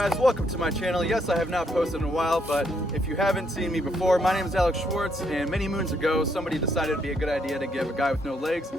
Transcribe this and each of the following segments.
guys, welcome to my channel. Yes, I have not posted in a while, but if you haven't seen me before, my name is Alex Schwartz, and many moons ago somebody decided it'd be a good idea to give a guy with no legs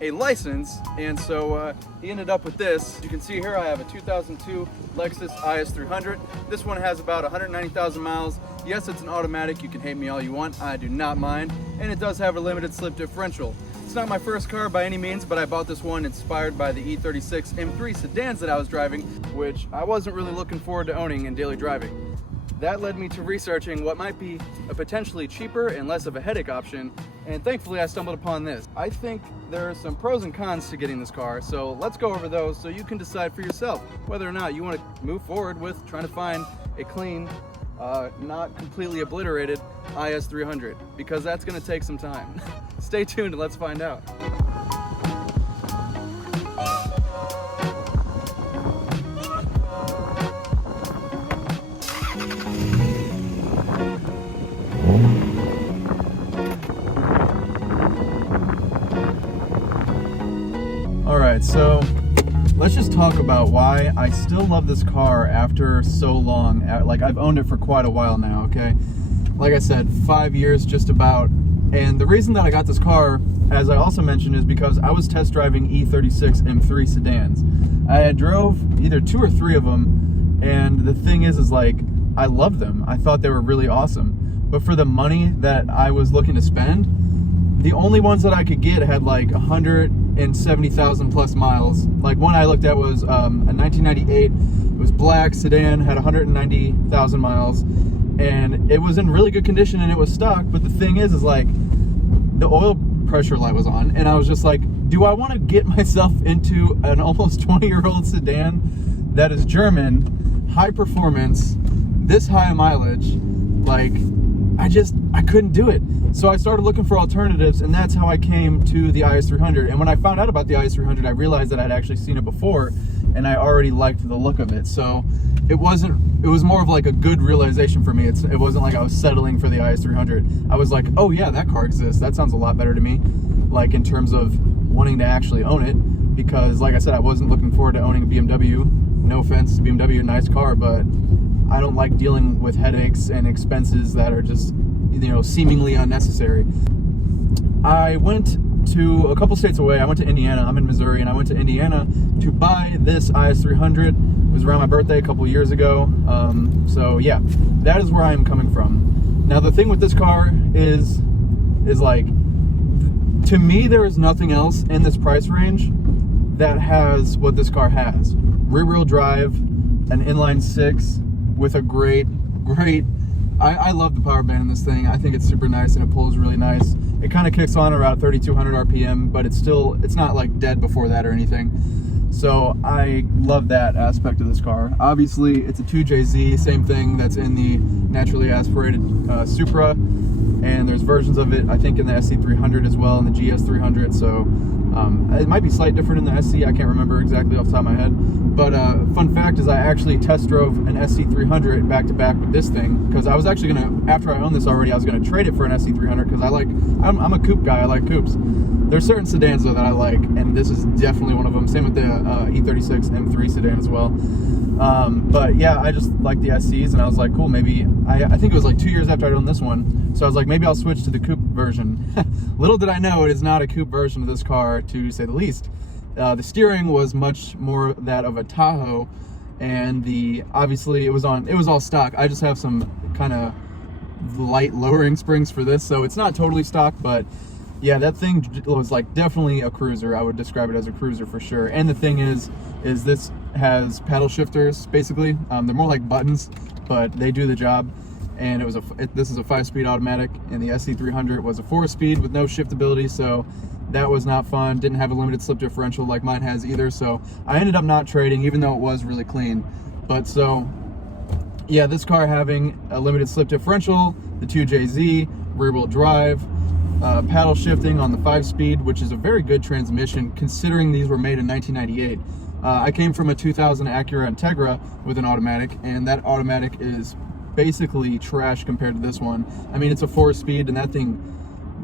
a license, and so he ended up with this. You can see here I have a 2002 Lexus IS300. This one has about 190,000 miles. Yes, it's an automatic. You can hate me all you want. I do not mind, and it does have a limited slip differential. It's not my first car by any means, but I bought this one inspired by the E36 M3 sedans that I was driving, which I wasn't really looking forward to owning in daily driving. That led me to researching what might be a potentially cheaper and less of a headache option, and thankfully I stumbled upon this. I think there are some pros and cons to getting this car, so let's go over those so you can decide for yourself whether or not you want to move forward with trying to find a clean, not completely obliterated IS300, because that's going to take some time. Stay tuned and let's find out. Alright, so let's just talk about why I still love this car after so long. Like, I've owned it for quite a while now, okay? Like I said, 5 years just about. And the reason that I got this car, as I also mentioned, is because I was test driving E36 M3 sedans. I had drove either 2 or 3 of them, and the thing is like, I loved them. I thought they were really awesome. But for the money that I was looking to spend, the only ones that I could get had like 170,000 plus miles. Like, one I looked at was a 1998. It was black sedan, had 190,000 miles, and it was in really good condition and it was stock. But the thing is like, the oil pressure light was on, and I was just like, do I want to get myself into an almost 20-year-old sedan that is German, high performance, this high mileage? Like, I couldn't do it. So I started looking for alternatives, and that's how I came to the IS300. And when I found out about the IS300, I realized that I'd actually seen it before, and I already liked the look of it. So it was more of like a good realization for me. It wasn't like I was settling for the IS300. I was like, oh yeah, that car exists. That sounds a lot better to me, like in terms of wanting to actually own it, because like I said, I wasn't looking forward to owning a BMW. No offense, BMW, nice car, but I don't like dealing with headaches and expenses that are just, you know, seemingly unnecessary. I went to a couple states away. I went to Indiana. I'm in Missouri, and I went to Indiana to buy this IS300. It was around my birthday a couple years ago. So yeah, that is where I am coming from. Now the thing with this car is like, to me, there is nothing else in this price range that has what this car has. Rear-wheel drive, an inline 6 with a great, I love the power band in this thing. I think it's super nice and it pulls really nice. It kind of kicks on around 3,200 RPM, but it's not like dead before that or anything. So I love that aspect of this car. Obviously, it's a 2JZ, same thing that's in the naturally aspirated Supra, and there's versions of it, I think, in the SC300 as well, and the GS300. So it might be slightly different in the SC. I can't remember exactly off the top of my head. But fun fact is, I actually test drove an SC300 back to back with this thing, because I was actually gonna, after I owned this already, I was gonna trade it for an SC300, because I'm a coupe guy. I like coupes. There's certain sedans though that I like, and this is definitely one of them. Same with the E36 M3 sedan as well. But yeah, I just like the SCs, and I was like, cool, maybe, I think it was like 2 years after I owned this one, so I was like, maybe I'll switch to the coupe version. Little did I know, it is not a coupe version of this car, to say the least. The steering was much more that of a Tahoe, and obviously it was all stock. I just have some kind of light lowering springs for this, so it's not totally stock, but yeah, that thing was like definitely a cruiser. I would describe it as a cruiser for sure. And the thing is this has paddle shifters, basically. They're more like buttons, but they do the job. And this is a 5-speed automatic, and the SC300 was a 4-speed with no shiftability, so that was not fun. Didn't have a limited slip differential like mine has either, so I ended up not trading, even though it was really clean. But so yeah, this car having a limited slip differential, the 2JZ, rear-wheel drive, paddle shifting on the 5-speed, which is a very good transmission considering these were made in 1998. I came from a 2000 Acura Integra with an automatic, and that automatic is basically trash compared to this one. I mean, it's a 4-speed, and that thing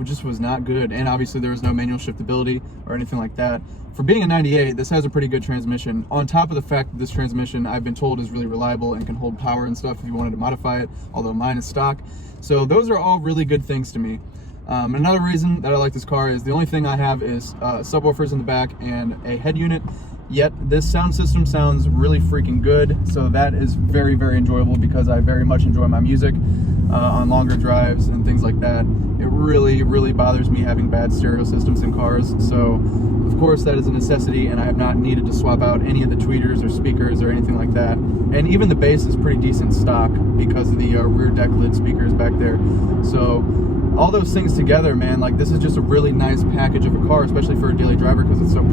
just was not good. And obviously there was no manual shiftability or anything like that. For being a 98, this has a pretty good transmission. On top of the fact that this transmission, I've been told, is really reliable and can hold power and stuff if you wanted to modify it, although mine is stock. So those are all really good things to me. Another reason that I like this car is the only thing I have is subwoofers in the back and a head unit. Yet this sound system sounds really freaking good, so that is very, very enjoyable because I very much enjoy my music on longer drives and things like that. It really, really bothers me having bad stereo systems in cars, so of course that is a necessity, and I have not needed to swap out any of the tweeters or speakers or anything like that. And even the bass is pretty decent stock because of the rear deck lid speakers back there. So all those things together, man, like this is just a really nice package of a car, especially for a daily driver because it's so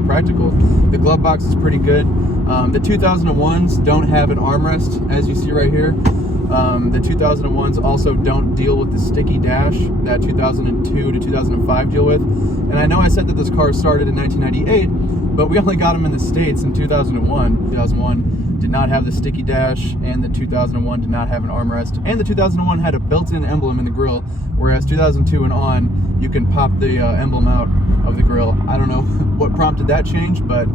practical. The glove box is pretty good. The 2001s don't have an armrest, as you see right here. The 2001s also don't deal with the sticky dash that 2002 to 2005 deal with. And I know I said that this car started in 1998, but we only got them in the States in 2001. 2001 did not have the sticky dash, and the 2001 did not have an armrest, and the 2001 had a built-in emblem in the grille, whereas 2002 and on, you can pop the emblem out of the grille. I don't know what prompted that change, but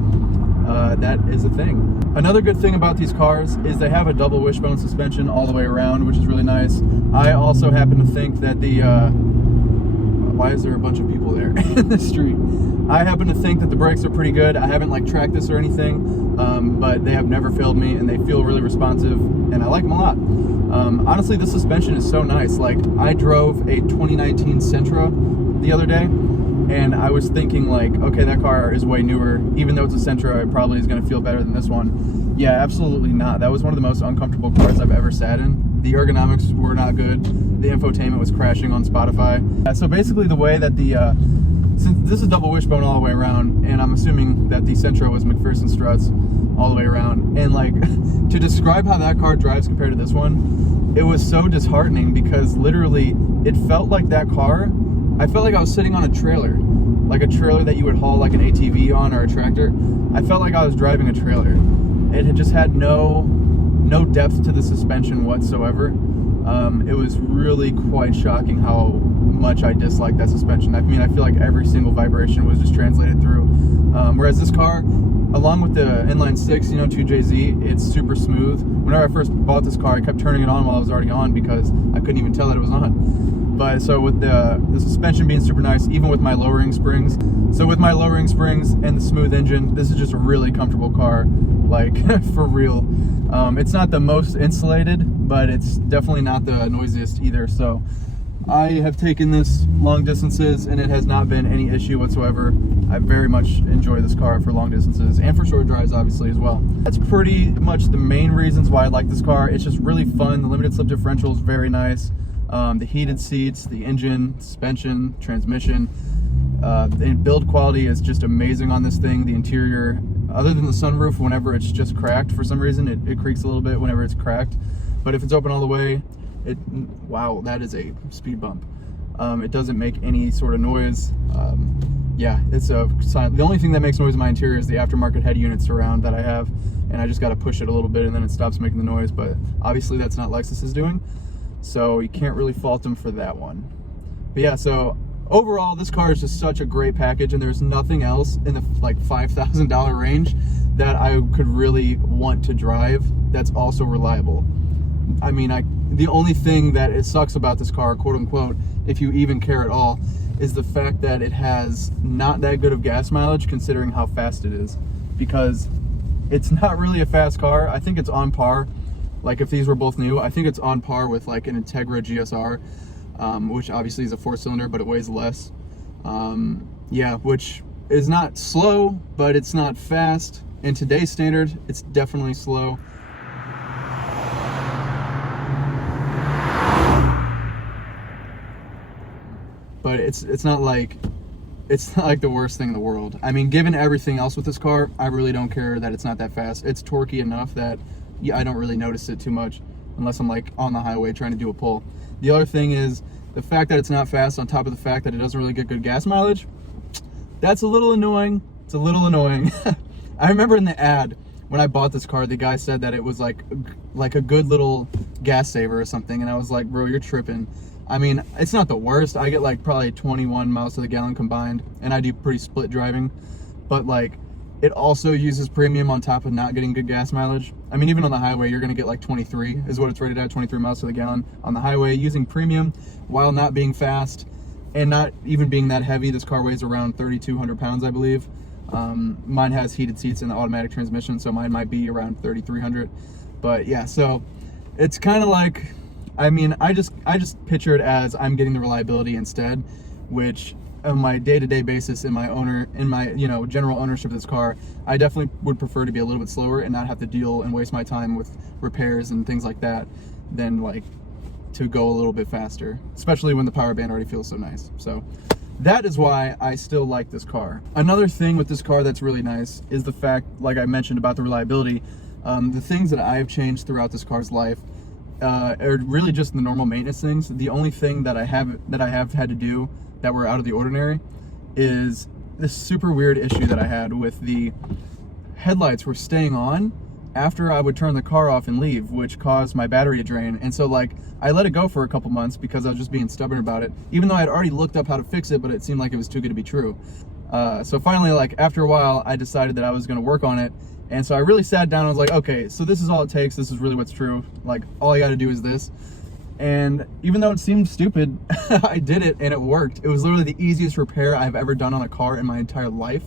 that is a thing. Another good thing about these cars is they have a double wishbone suspension all the way around, which is really nice. I also happen to think that the why is there a bunch of people there in the street? I happen to think that the brakes are pretty good. I haven't like tracked this or anything, but they have never failed me, and they feel really responsive, and I like them a lot. Honestly, the suspension is so nice. Like, I drove a 2019 Sentra the other day, and I was thinking like, okay, that car is way newer. Even though it's a Sentra, it probably is going to feel better than this one. Yeah, absolutely not. That was one of the most uncomfortable cars I've ever sat in. The ergonomics were not good. The infotainment was crashing on Spotify. So basically the way that the, since this is double wishbone all the way around, and I'm assuming that the Sentra was McPherson struts all the way around, and like, to describe how that car drives compared to this one, it was so disheartening because literally it felt like that car, I felt like I was sitting on a trailer, like a trailer that you would haul like an ATV on or a tractor. I felt like I was driving a trailer. It had just had no depth to the suspension whatsoever. It was really quite shocking how much I disliked that suspension. I mean, I feel like every single vibration was just translated through. Whereas this car, along with the inline 6, you know, 2JZ, it's super smooth. Whenever I first bought this car, I kept turning it on while I was already on because I couldn't even tell that it was on. But so with the suspension being super nice, even with my lowering springs. So with my lowering springs and the smooth engine, this is just a really comfortable car, like for real. It's not the most insulated, but it's definitely not the noisiest either. So I have taken this long distances and it has not been any issue whatsoever. I very much enjoy this car for long distances and for short drives obviously as well. That's pretty much the main reasons why I like this car. It's just really fun. The limited slip differential is very nice. The heated seats, the engine, suspension, transmission, the build quality is just amazing on this thing. The interior, other than the sunroof, whenever it's just cracked for some reason, it creaks a little bit whenever it's cracked. But if it's open all the way, wow, that is a speed bump. It doesn't make any sort of noise. Yeah, it's a silent. The only thing that makes noise in my interior is the aftermarket head unit surround that I have, and I just got to push it a little bit and then it stops making the noise. But obviously that's not Lexus's doing, so you can't really fault them for that one. But yeah, so overall this car is just such a great package, and there's nothing else in the like $5,000 range that I could really want to drive that's also reliable. I mean, the only thing that it sucks about this car, quote unquote, if you even care at all, is the fact that it has not that good of gas mileage considering how fast it is, because it's not really a fast car. I think it's on par. Like if these were both new, I think it's on par with like an Integra GSR, which obviously is a 4-cylinder, but it weighs less. Yeah, which is not slow, but it's not fast. In today's standard, it's definitely slow. But it's not like the worst thing in the world. I mean, given everything else with this car, I really don't care that it's not that fast. It's torquey enough that I don't really notice it too much unless I'm like on the highway trying to do a pull. The other thing is the fact that it's not fast, on top of the fact that it doesn't really get good gas mileage. That's a little annoying. It's a little annoying. I remember in the ad when I bought this car, the guy said that it was like a good little gas saver or something, and I was like, bro, you're tripping. I mean, it's not the worst. I get like probably 21 miles to the gallon combined, and I do pretty split driving. But like, it also uses premium on top of not getting good gas mileage. I mean, even on the highway, you're gonna get like 23 is what it's rated at, 23 miles to the gallon on the highway using premium while not being fast and not even being that heavy. This car weighs around 3,200 pounds, I believe. Mine has heated seats and the automatic transmission, so mine might be around 3,300. But yeah, so it's kind of like, I mean, I just picture it as I'm getting the reliability instead, which on my day-to-day basis in my you know, general ownership of this car, I definitely would prefer to be a little bit slower and not have to deal and waste my time with repairs and things like that than like to go a little bit faster, especially when the power band already feels so nice. So that is why I still like this car. Another thing with this car that's really nice is the fact, like I mentioned about the reliability, the things that I have changed throughout this car's life are really just the normal maintenance things. The only thing that I have had to do that were out of the ordinary is this super weird issue that I had with the headlights were staying on after I would turn the car off and leave, which caused my battery to drain. And so like, I let it go for a couple months because I was just being stubborn about it, even though I had already looked up how to fix it, but it seemed like it was too good to be true. So finally, like after a while, I decided that I was gonna work on it. And so I really sat down and was like, okay, so this is all it takes. This is really what's true. Like, all I gotta do is this. And even though it seemed stupid, I did it and it worked. It was literally the easiest repair I've ever done on a car in my entire life.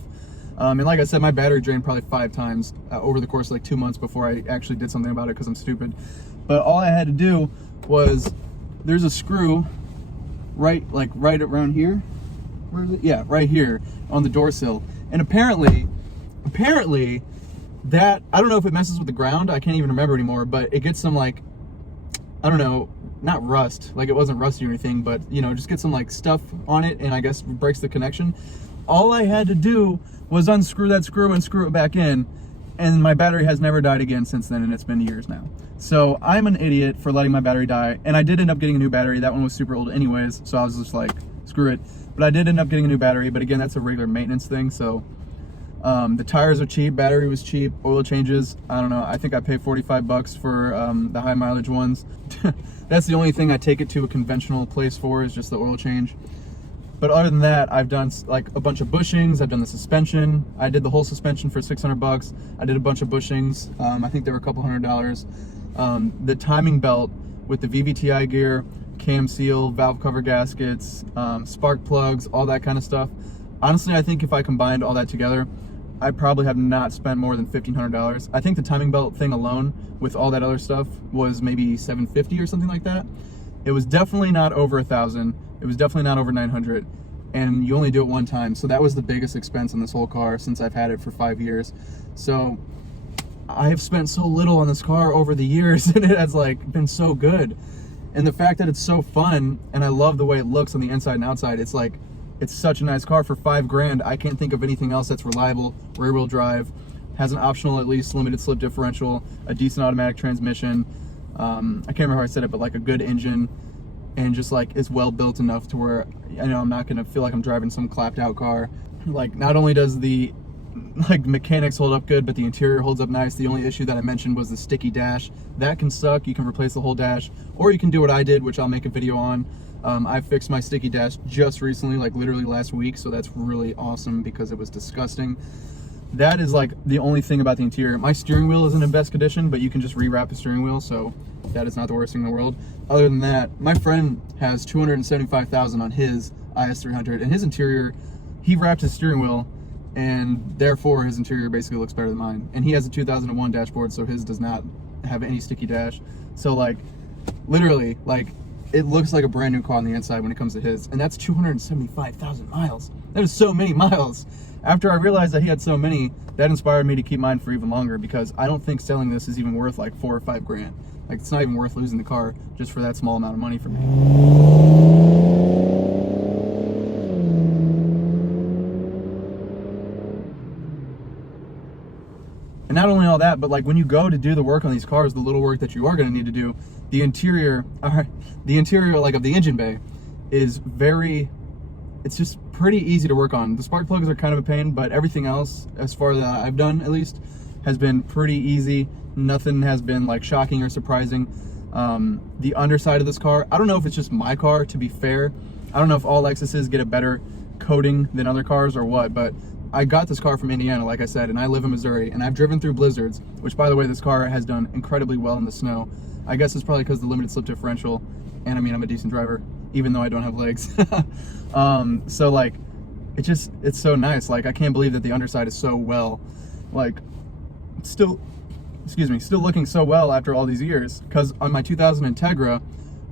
And like I said, my battery drained probably 5 times over the course of like 2 months before I actually did something about it because I'm stupid. But all I had to do was, there's a screw right around here. Where is it? Yeah, right here on the door sill. And apparently that, I don't know if it messes with the ground, I can't even remember anymore, but it gets some like, I don't know, not rust, like it wasn't rusty or anything, but you know, just get some like stuff on it and I guess breaks the connection. All I had to do was unscrew that screw and screw it back in, and my battery has never died again since then, and it's been years now. So I'm an idiot for letting my battery die, and I did end up getting a new battery. That one was super old anyways, so I was just like, screw it. But I did end up getting a new battery, but again, that's a regular maintenance thing, so the tires are cheap, battery was cheap, oil changes, I don't know, I think I paid 45 bucks for the high mileage ones. That's the only thing I take it to a conventional place for, is just the oil change. But other than that, I've done like a bunch of bushings, I've done the suspension, I did the whole suspension for 600 bucks, I did a bunch of bushings, I think they were a couple $100. The timing belt with the VVTi gear, cam seal, valve cover gaskets, spark plugs, all that kind of stuff. Honestly, I think if I combined all that together, I probably have not spent more than $1,500. I think the timing belt thing alone with all that other stuff was maybe $750 or something like that. It was definitely not over $1,000. It was definitely not over $900, and you only do it one time. So that was the biggest expense on this whole car since I've had it for 5 years. So I have spent so little on this car over the years, and it has like been so good. And the fact that it's so fun, and I love the way it looks on the inside and outside, it's like, it's such a nice car for $5 grand. I can't think of anything else that's reliable, rear wheel drive, has an optional, at least limited slip differential, a decent automatic transmission. I can't remember how I said it, but like a good engine, and just like is well built enough to where, you know, I'm not gonna feel like I'm driving some clapped out car. Like, not only does the like mechanics hold up good, but the interior holds up nice. The only issue that I mentioned was the sticky dash. That can suck. You can replace the whole dash, or you can do what I did, which I'll make a video on. I fixed my sticky dash just recently, like literally last week, so that's really awesome because it was disgusting. That is like the only thing about the interior. My steering wheel isn't in best condition, but you can just rewrap the steering wheel, so that is not the worst thing in the world. Other than that, my friend has 275,000 on his IS300, and his interior, he wrapped his steering wheel, and therefore his interior basically looks better than mine. And he has a 2001 dashboard, so his does not have any sticky dash. So like, literally, like, it looks like a brand new car on the inside when it comes to his, and that's 275,000 miles. That is so many miles. After I realized that he had so many, that inspired me to keep mine for even longer, because I don't think selling this is even worth like 4 or 5 grand. Like, it's not even worth losing the car just for that small amount of money for me. And not only all that, but like when you go to do the work on these cars, the little work that you are going to need to do, the interior like of the engine bay is it's just pretty easy to work on. The spark plugs are kind of a pain, but everything else, as far as I've done at least, has been pretty easy. Nothing has been like shocking or surprising. The underside of this car, I don't know if it's just my car, to be fair. I don't know if all Lexuses get a better coating than other cars or what, but I got this car from Indiana, like I said, and I live in Missouri, and I've driven through blizzards, which, by the way, this car has done incredibly well in the snow. I guess it's probably because of the limited slip differential, and I mean, I'm a decent driver, even though I don't have legs. So like, it's so nice. Like, I can't believe that the underside is so well, like, still looking so well after all these years. Because on my 2000 Integra,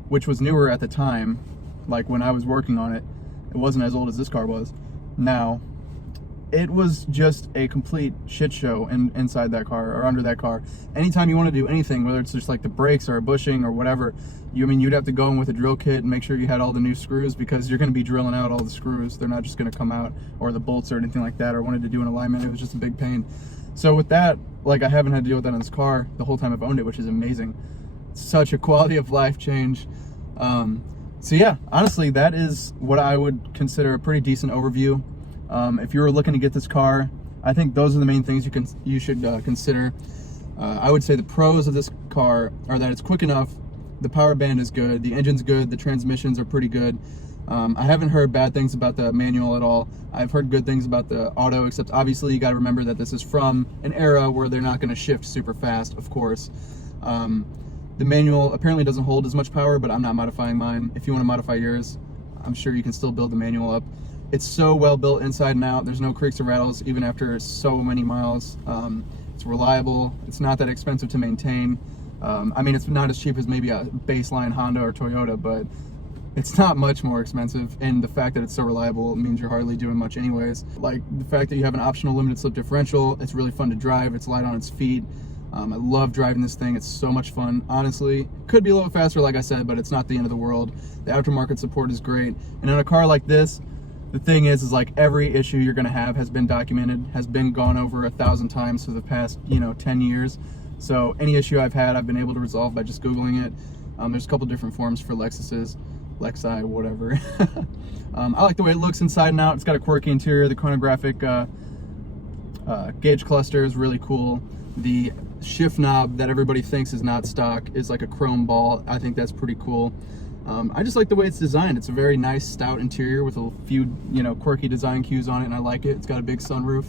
which was newer at the time, like when I was working on it, it wasn't as old as this car was now. It was just a complete shit show inside that car or under that car. Anytime you want to do anything, whether it's just like the brakes or a bushing or whatever, you'd have to go in with a drill kit and make sure you had all the new screws, because you're going to be drilling out all the screws. They're not just going to come out, or the bolts or anything like that, or wanted to do an alignment. It was just a big pain. So with that, like, I haven't had to deal with that in this car the whole time I've owned it, which is amazing. Such a quality of life change. So yeah, honestly, that is what I would consider a pretty decent overview. If you're looking to get this car, I think those are the main things you should consider. I would say the pros of this car are that it's quick enough, the power band is good, the engine's good, the transmissions are pretty good. I haven't heard bad things about the manual at all. I've heard good things about the auto, except obviously you got to remember that this is from an era where they're not going to shift super fast, of course. The manual apparently doesn't hold as much power, but I'm not modifying mine. If you want to modify yours, I'm sure you can still build the manual up. It's so well built inside and out. There's no creaks or rattles even after so many miles. It's reliable. It's not that expensive to maintain. I mean, it's not as cheap as maybe a baseline Honda or Toyota, but it's not much more expensive. And the fact that it's so reliable means you're hardly doing much anyways. Like the fact that you have an optional limited slip differential, it's really fun to drive. It's light on its feet. I love driving this thing. It's so much fun, honestly. Could be a little faster, like I said, but it's not the end of the world. The aftermarket support is great. And in a car like this, the thing is like every issue you're gonna have has been documented, has been gone over 1,000 times for the past, 10 years. So any issue I've had, I've been able to resolve by just Googling it. There's a couple different forums for Lexuses, Lexi, whatever. I like the way it looks inside and out. It's got a quirky interior. The chronographic gauge cluster is really cool. The shift knob that everybody thinks is not stock is like a chrome ball. I think that's pretty cool. I just like the way it's designed. It's a very nice stout interior with a few, quirky design cues on it, and I like it. It's got a big sunroof,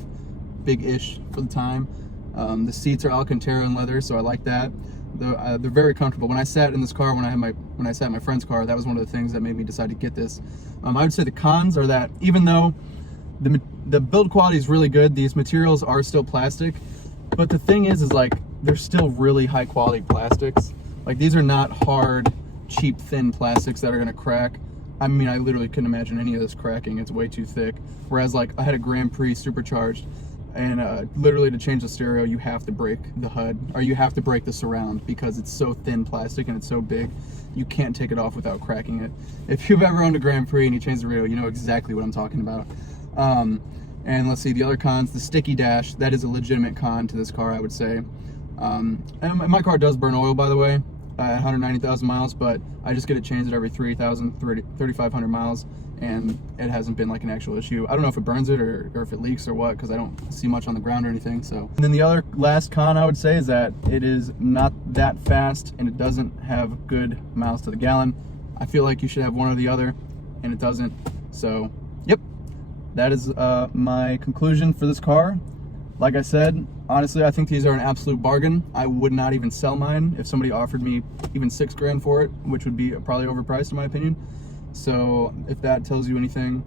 big-ish for the time. The seats are Alcantara and leather, so I like that. They're very comfortable. When I sat in this car, when I sat in my friend's car, that was one of the things that made me decide to get this. I would say the cons are that even though the build quality is really good, these materials are still plastic. But the thing is like, they're still really high quality plastics. Like, these are not hard, cheap, thin plastics that are gonna crack. I mean, I literally couldn't imagine any of this cracking. It's way too thick. Whereas like, I had a Grand Prix supercharged, and literally to change the stereo, you have to break the HUD, or you have to break the surround, because it's so thin plastic and it's so big, you can't take it off without cracking it. If you've ever owned a Grand Prix and you change the radio, you know exactly what I'm talking about. And let's see, the other cons, the sticky dash, that is a legitimate con to this car, I would say. And my car does burn oil, by the way, at 190,000 miles, but I just get it changed every 3,500 miles, and it hasn't been like an actual issue. I don't know if it burns it or if it leaks or what, because I don't see much on the ground or anything. So, and then the other last con I would say is that it is not that fast, and it doesn't have good miles to the gallon. I feel like you should have one or the other, and it doesn't. So, yep, that is my conclusion for this car. Like I said, honestly, I think these are an absolute bargain. I would not even sell mine if somebody offered me even $6 grand for it, which would be probably overpriced in my opinion. So if that tells you anything,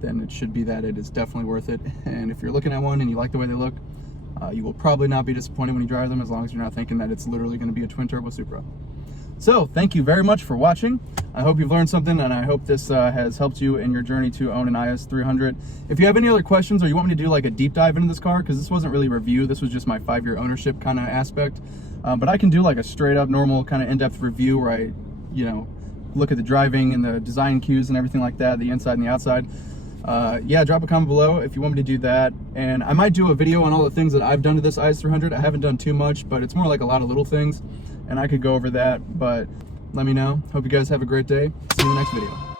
then it should be that it is definitely worth it. And if you're looking at one and you like the way they look, you will probably not be disappointed when you drive them, as long as you're not thinking that it's literally going to be a twin turbo Supra. So thank you very much for watching. I hope you've learned something, and I hope this has helped you in your journey to own an IS300. If you have any other questions, or you want me to do like a deep dive into this car, because this wasn't really a review, this was just my 5-year ownership kind of aspect, but I can do like a straight up normal kind of in-depth review where I, look at the driving and the design cues and everything like that, the inside and the outside. Yeah, drop a comment below if you want me to do that. And I might do a video on all the things that I've done to this IS300. I haven't done too much, but it's more like a lot of little things, and I could go over that, but let me know. Hope you guys have a great day. See you in the next video.